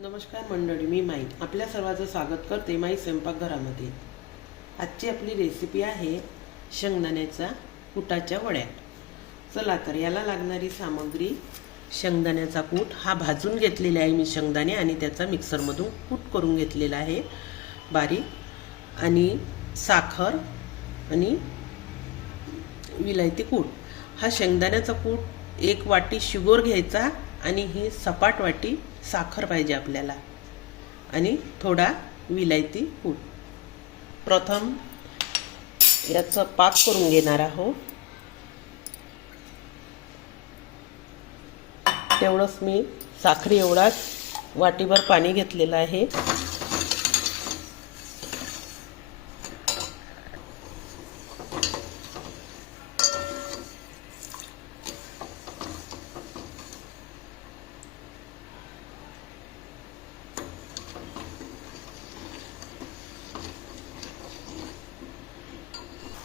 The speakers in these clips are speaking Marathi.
नमस्कार मंडळी, मी माई आपल्या सर्वांचं स्वागत करते माई स्वयंपाकघरामध्ये। आजची आपली रेसिपी आहे शेंगदाण्याच्या कूटाच्या वड्या। चला तर याला लागणारी सामग्री, शेंगदाण्याचा कूट हा भाजून घेतलेला आहे मी शेंगदाणे आणि त्याचा मिक्सरमधून कूट करून घेतलेला आहे बारीक, आणि साखर आणि विलायती कूट। हा शेंगदाण्याचा कूट 1 वाटी शुगर घ्यायचा आणि ही सपाट वाटी साखर पाहिजे आपल्याला, आणि थोडा विलायती कूट। प्रथम याचा पाक करून घेणार आहोत। तेवढंच मी साखरी एवढाच वाटीभर पाणी घेतलेलं आहे।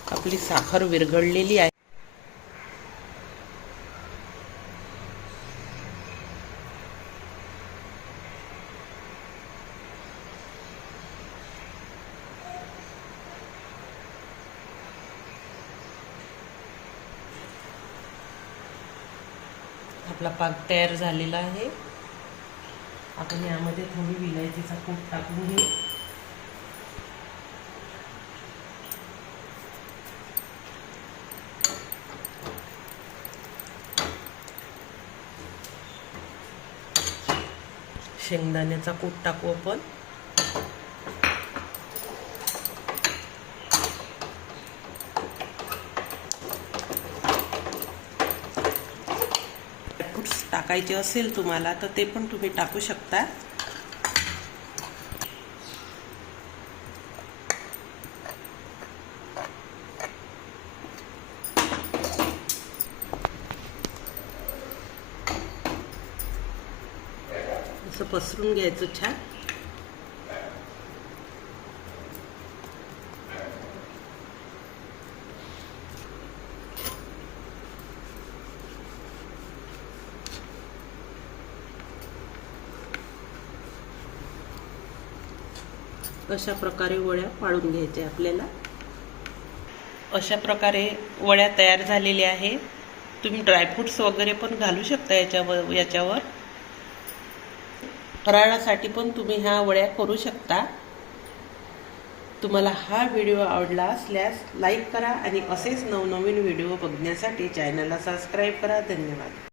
आपली साखर विरघळलेली आहे। आपला पाक तयार झालेला आहे। आपण यामध्ये थोडी विलायतीचा कूट टाकून घेऊ। शेंगदाण्याचा कूट टाकू आपण। फ्रूट्स टाकायचे असेल तुम्हाला तर ते पण तुम्ही टाकू शकता। असं पसरून घ्यायचं छान। अशा प्रकारे वड्या पाडून घ्यायच्या आपल्याला। अशा प्रकारे वड्या तयार झालेल्या आहे। तुम्ही ड्रायफ्रूट्स वगैरे पण घालू शकता याच्यावर। फराळासाठी पण तुम्ही ह्या वड्या करू शकता। तुम्हाला हा व्हिडिओ आवडला असल्यास लाईक करा आणि असेच नवनवीन व्हिडिओ बघण्यासाठी चॅनलला सबस्क्राईब करा। धन्यवाद।